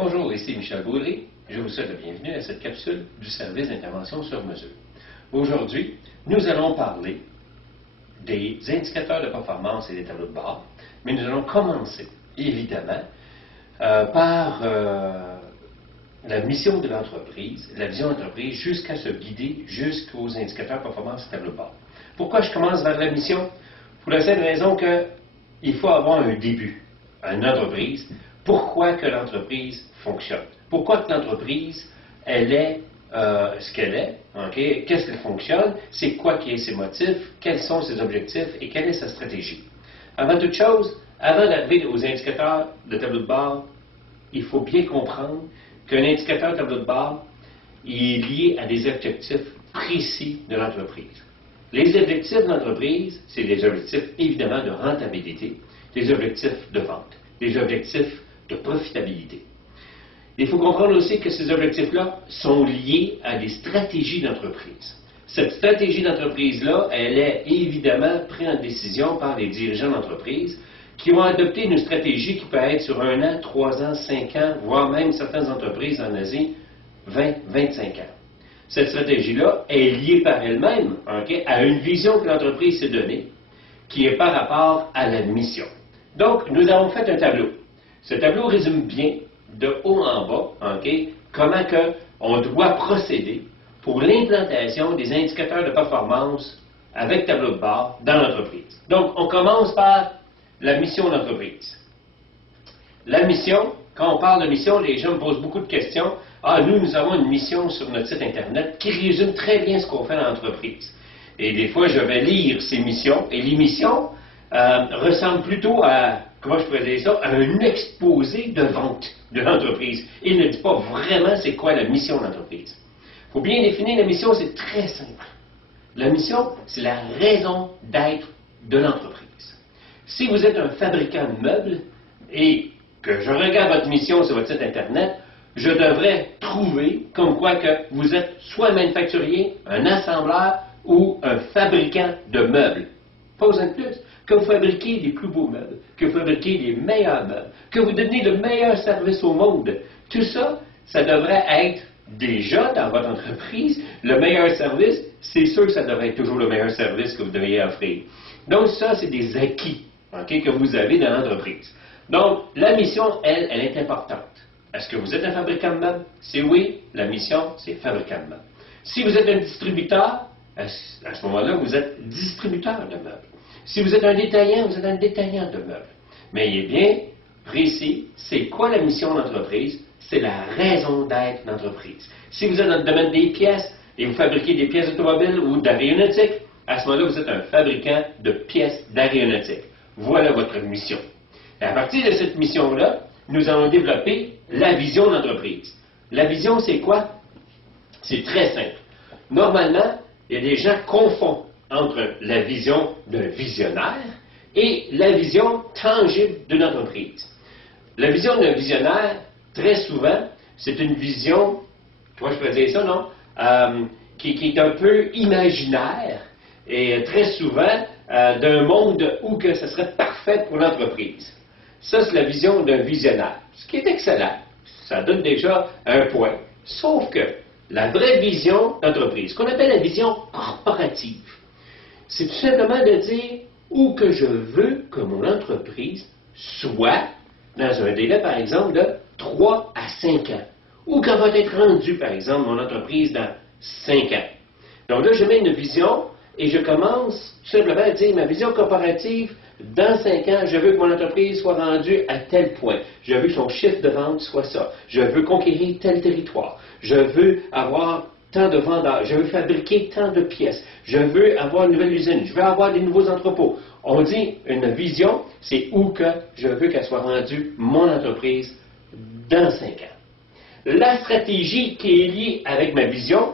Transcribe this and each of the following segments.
Bonjour, ici Michel Baudry. Je vous souhaite la bienvenue à cette capsule du service d'intervention sur mesure. Aujourd'hui, nous allons parler des indicateurs de performance et des tableaux de bord, mais nous allons commencer, évidemment, par la mission de l'entreprise, la vision de l'entreprise, jusqu'à se guider jusqu'aux indicateurs de performance et tableaux de bord. Pourquoi je commence vers la mission? Pour la simple raison qu'il faut avoir un début à une entreprise. Pourquoi que l'entreprise fonctionne? Pourquoi que l'entreprise, elle est ce qu'elle est? Okay? Qu'est-ce qu'elle fonctionne? C'est quoi qui est ses motifs? Quels sont ses objectifs? Et quelle est sa stratégie? Avant toute chose, avant d'arriver aux indicateurs de tableau de bord, il faut bien comprendre qu'un indicateur de tableau de bord est lié à des objectifs précis de l'entreprise. Les objectifs de l'entreprise, c'est des objectifs évidemment de rentabilité, des objectifs de vente, des objectifs de profitabilité. Il faut comprendre aussi que ces objectifs-là sont liés à des stratégies d'entreprise. Cette stratégie d'entreprise-là, elle est évidemment prise en décision par les dirigeants d'entreprise qui ont adopté une stratégie qui peut être sur 1 an, 3 ans, 5 ans, voire même certaines entreprises en Asie, 20, 25 ans. Cette stratégie-là est liée par elle-même à une vision que l'entreprise s'est donnée, qui est par rapport à la mission. Donc, nous avons fait un tableau. Ce tableau résume bien, de haut en bas, comment on doit procéder pour l'implantation des indicateurs de performance avec tableau de bord dans l'entreprise. Donc, on commence par la mission de l'entreprise. La mission, quand on parle de mission, les gens me posent beaucoup de questions. Ah, nous avons une mission sur notre site Internet qui résume très bien ce qu'on fait dans l'entreprise. Et des fois, je vais lire ces missions, et les missions ressemblent plutôt à, comment je pourrais dire ça, à un exposé de vente de l'entreprise. Il ne dit pas vraiment c'est quoi la mission de l'entreprise. Il faut bien définir la mission, c'est très simple. La mission, c'est la raison d'être de l'entreprise. Si vous êtes un fabricant de meubles et que je regarde votre mission sur votre site Internet, je devrais trouver comme quoi que vous êtes soit un manufacturier, un assembleur ou un fabricant de meubles. Pas besoin de plus. Que vous fabriquez les plus beaux meubles, que vous fabriquez les meilleurs meubles, que vous donnez le meilleur service au monde. Tout ça, ça devrait être déjà dans votre entreprise le meilleur service. C'est sûr que ça devrait être toujours le meilleur service que vous devriez offrir. Donc ça, c'est des acquis que vous avez dans l'entreprise. Donc, la mission, elle est importante. Est-ce que vous êtes un fabricant de meubles? C'est oui, la mission, c'est fabricant de meubles. Si vous êtes un distributeur, à ce moment-là, vous êtes distributeur de meubles. Si vous êtes un détaillant, vous êtes un détaillant de meubles. Mais il est bien précis, c'est quoi la mission de l'entreprise? C'est la raison d'être de l'entreprise. Si vous êtes dans le domaine des pièces et vous fabriquez des pièces automobiles ou d'aéronautique, à ce moment-là, vous êtes un fabricant de pièces d'aéronautique. Voilà votre mission. Et à partir de cette mission-là, nous allons développer la vision de l'entreprise. La vision, c'est quoi? C'est très simple. Normalement, il y a des gens qui confondent entre la vision d'un visionnaire et la vision tangible d'une entreprise. La vision d'un visionnaire, très souvent, c'est une vision, comment je peux dire ça, non? Qui est un peu imaginaire et très souvent d'un monde où que ça serait parfait pour l'entreprise. Ça, c'est la vision d'un visionnaire, ce qui est excellent. Ça donne déjà un point. Sauf que la vraie vision d'entreprise, qu'on appelle la vision corporative, c'est tout simplement de dire où que je veux que mon entreprise soit dans un délai, par exemple, de 3 à 5 ans. Ou quand va être rendue, par exemple, mon entreprise dans 5 ans. Donc là, je mets une vision et je commence tout simplement à dire ma vision corporative, dans 5 ans, je veux que mon entreprise soit rendue à tel point. Je veux que son chiffre de vente soit ça. Je veux conquérir tel territoire. Je veux avoir tant de vendeurs. Je veux fabriquer tant de pièces. Je veux avoir une nouvelle usine. Je veux avoir des nouveaux entrepôts. On dit une vision, c'est où que je veux qu'elle soit rendue, mon entreprise, dans 5 ans. La stratégie qui est liée avec ma vision,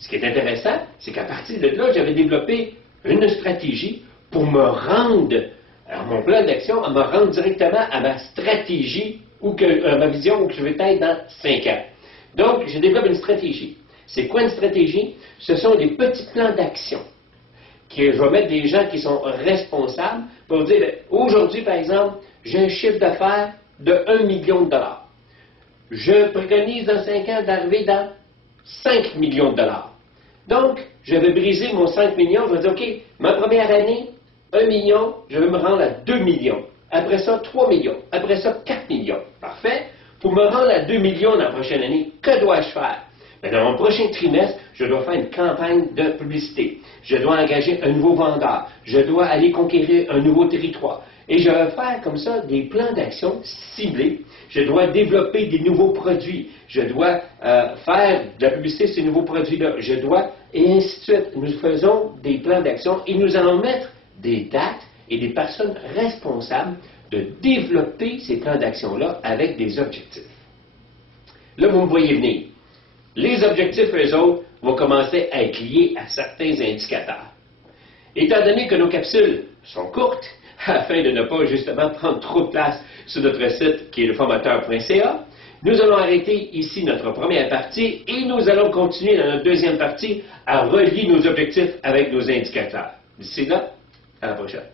ce qui est intéressant, c'est qu'à partir de là, j'avais développé une stratégie pour me rendre à mon plan d'action, à me rendre directement à ma stratégie, à ma vision où je vais être dans 5 ans. Donc, je développe une stratégie. C'est quoi une stratégie? Ce sont des petits plans d'action. Je vais mettre des gens qui sont responsables pour dire, aujourd'hui, par exemple, j'ai un chiffre d'affaires de 1 million de dollars. je préconise dans 5 ans d'arriver dans 5 millions de dollars. Donc, je vais briser mon 5 millions, je vais dire, OK, ma première année, 1 million, je vais me rendre à 2 millions. Après ça, 3 millions. Après ça, 4 millions. Parfait. Pour me rendre à 2 millions dans la prochaine année, que dois-je faire? Bien, dans mon prochain trimestre, je dois faire une campagne de publicité. Je dois engager un nouveau vendeur. Je dois aller conquérir un nouveau territoire. Et je vais faire comme ça des plans d'action ciblés. Je dois développer des nouveaux produits. Je dois faire de la publicité sur ces nouveaux produits-là. Je dois, et ainsi de suite. Nous faisons des plans d'action et nous allons mettre des dates et des personnes responsables de développer ces plans d'action-là avec des objectifs. Là, vous me voyez venir. Les objectifs, eux autres, vont commencer à être liés à certains indicateurs. Étant donné que nos capsules sont courtes, afin de ne pas justement prendre trop de place sur notre site qui est leformateur.ca, nous allons arrêter ici notre première partie et nous allons continuer dans notre deuxième partie à relier nos objectifs avec nos indicateurs. D'ici là, à la prochaine.